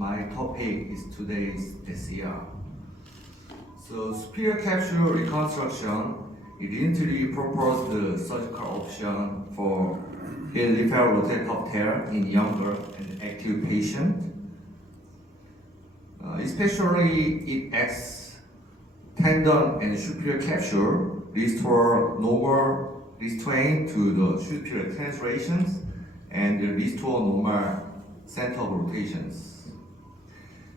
my topic is today's SCR. So superior capsular reconstruction immediately proposed surgical option for irreparable rotator tear in younger and active patients. Especially it acts tendon and superior capsule, restore normal restraint to the superior translations and restore normal center of rotations.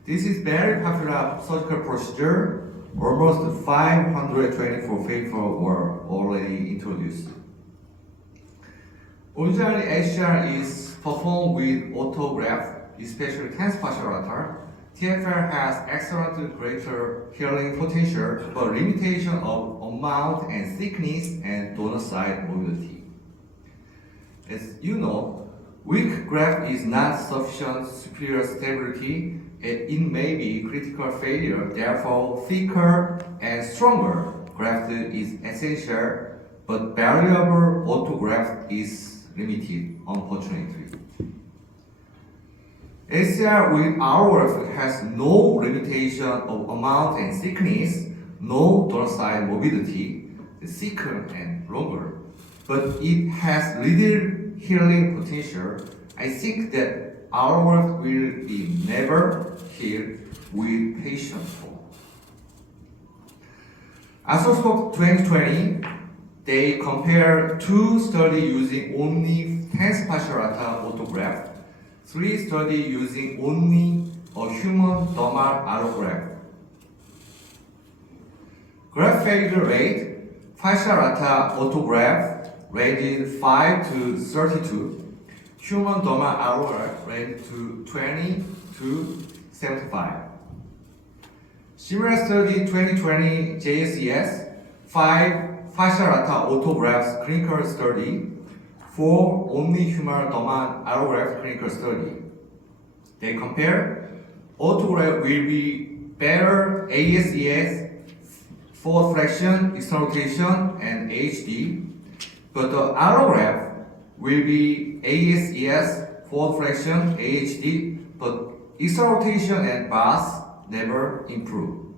This is very popular surgical procedure. Almost 524 papers were already introduced. Originally, SCR is performed with autograft, especially transfacial lateral. TFL has excellent greater healing potential, but limitation of amount and thickness and donor side mobility. As you know, weak graft is not sufficient superior stability, and it may be critical failure. Therefore, thicker and stronger graft is essential, but variable autograft is limited, unfortunately. SCR with our has no limitation of amount and thickness, no donor side mobility, thicker and longer, but it has little healing potential. I think that our work will be never healed with patients. As of 2020, they compare two studies using only transfacial lateral autograft, 3 studies using only a human dermal allograft. Graft failure rate, fascial lateral autograft rated 5 to 32, human dermal allograft rated to 20 to 75. Similar study 2020 KSES, 5 fascial lateral autografts clinical study, 4 only human dermal allograft clinical study. They compare autograft will be better ASES, fourth fraction, external rotation, and HD, but the allograft will be ASES, fourth fraction, AHD, but external rotation and BAS never improve.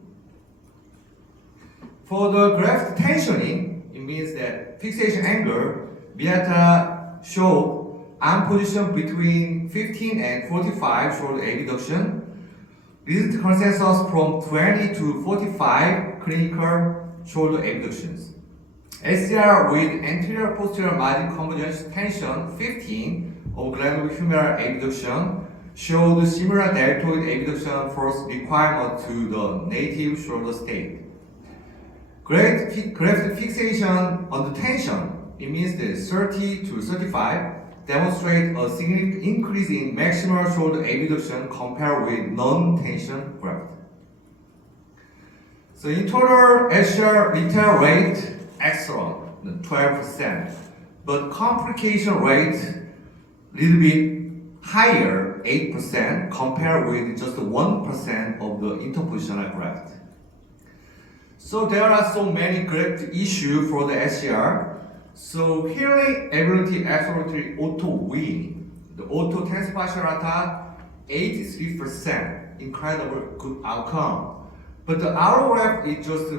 For the graft tensioning, it means that fixation angle bilateral show arm position between 15 and 45 shoulder abduction. Recent consensus from 20 to 45 clinical shoulder abductions. SCR with anterior posterior margin convergence tension 15 of glenohumeral abduction showed similar deltoid abduction force requirement to the native shoulder state. Graft fixation under tension, it means that 30 to 35 demonstrate a significant increase in maximal shoulder abduction compared with non-tension graft. So in total, SCR return rate excellent, 12%, but complication rate little bit higher, 8%, compared with just 1% of the interpositional graft. So there are so many graft issues for the SCR. So healing ability absolutely auto-win. The auto transfacial lateral 83%, incredible good outcome. But the allograft is just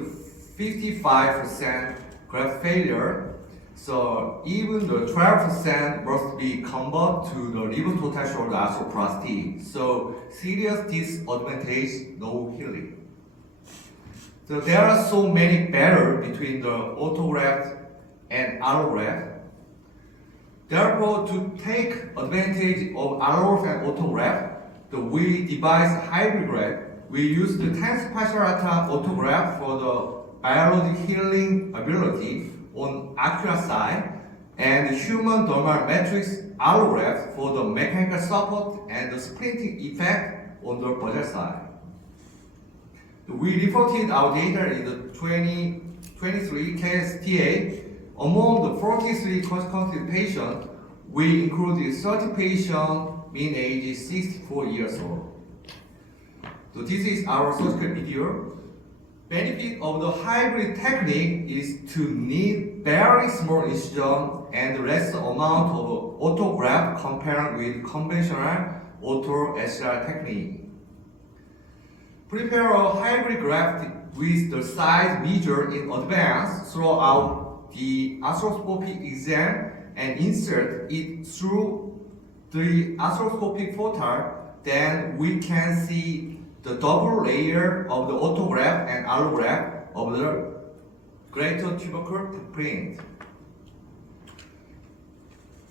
55% graft failure. So even the 12% must be converted to the reverse total shoulder arthroplasty. So serious disadvantage, no healing. So there are so many barriers between the autograft and allograft. Therefore, to take advantage of allograft and autograft, we devised hybrid graft. We use the transfacial lateral autograft for the biologic healing ability on axial side and human dermal matrix allograft for the mechanical support and the sprinting effect on the basal side. We reported our data in the 2023 KSTA. Among the 43 consecutive patients, we included 30 patients, mean age is 64 years old. So this is our surgical video. Benefit of the hybrid technique is to need very small incision and less amount of autograft compared with conventional auto SCR technique. Prepare a hybrid graft with the size measured in advance throughout the arthroscopic exam and insert it through the arthroscopic portal. Then we can see the double layer of the autograft and allograft of the greater tubercle footprint.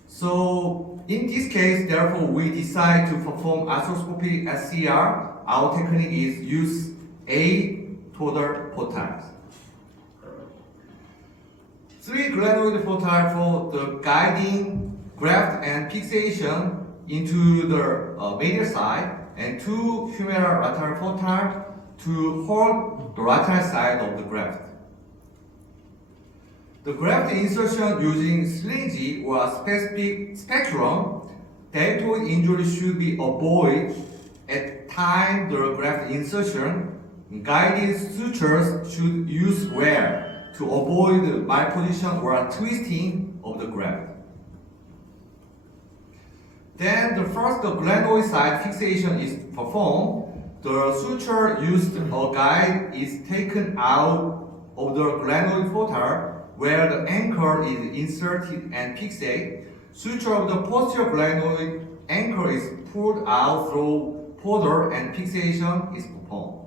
So in this case, therefore, we decide to perform arthroscopic SCR. Our technique is use a total portals. 3 glenoid portals for the guiding graft and fixation into the medial side, and 2 humeral lateral portals to hold the lateral side of the graft. The graft insertion using syringe or specific spectrum deltoid injury should be avoided at time the graft insertion. Guided sutures should use well to avoid malposition or twisting of the graft. Then the first glenoid side fixation is performed. The suture used or guide is taken out of the glenoid portal where the anchor is inserted and fixated. Suture of the posterior glenoid anchor is pulled out through portal and fixation is performed.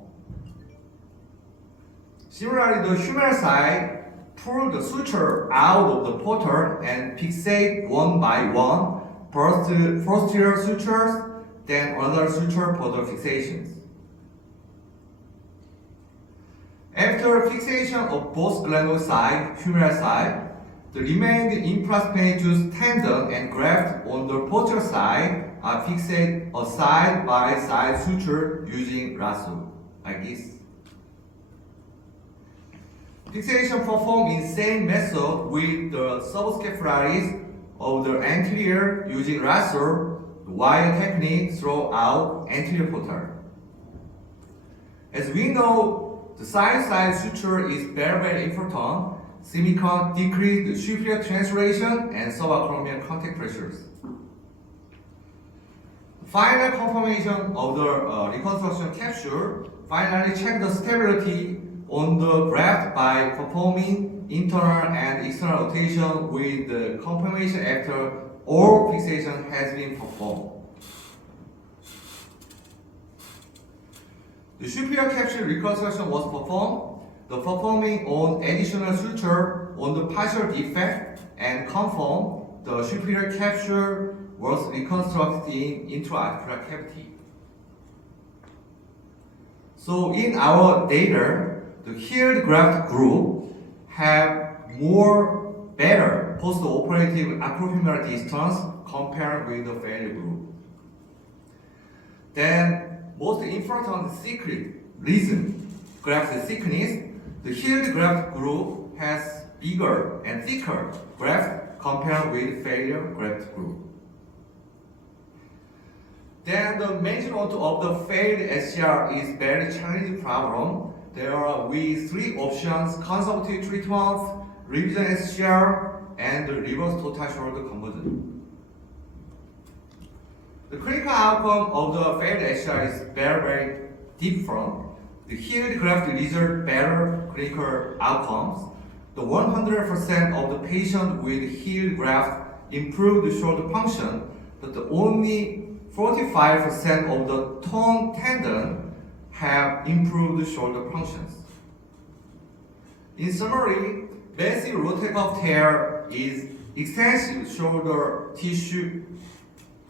Similarly, the humeral side pull the suture out of the portal and fixate one by one. First posterior sutures, then another suture for the fixations. After fixation of both glenoid side, humeral side, the remaining infraspinatus tendon and graft on the posterior side are fixated a side by side suture using lasso, like this. Fixation performed in same method with the subscapularis of the anterior using lasso, wire technique throughout anterior portal. As we know, the side suture is very important. Semicon decrease the superior translation and subacromial contact pressures. Final confirmation of the reconstruction capsule. Finally, check the stability on the graft by performing internal and external rotation with the confirmation after all fixation has been performed. The superior capsule reconstruction was performed. The performing on additional suture on the partial defect and confirm the superior capsule was reconstructed in intra-articular cavity. So in our data, the healed graft group have better post-operative acrohumeral distance compared with the failure group. Then, most important secret reason, graft thickness, the healed graft group has bigger and thicker graft compared with failure graft group. Then the management of the failed SCR is very challenging problem. There are with 3 options: conservative treatment, revision SCR, and the reverse total shoulder conversion. The clinical outcome of the failed SCR is very different. The healed graft result better clinical outcomes. The 100% of the patient with healed graft improved shoulder function, but only 45% of the torn tendon have improved shoulder functions. In summary, massive rotator tear is extensive shoulder tissue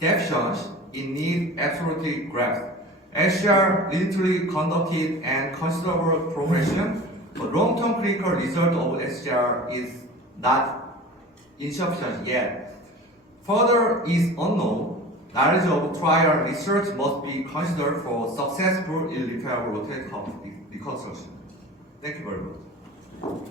deficiency in need absolutely graft. SCR literally conducted and considerable progression, but long-term clinical result of SCR is not insufficient yet. Further is unknown. Knowledge of trial research must be considered for successful irreparable rotator cuff reconstruction. Thank you very much.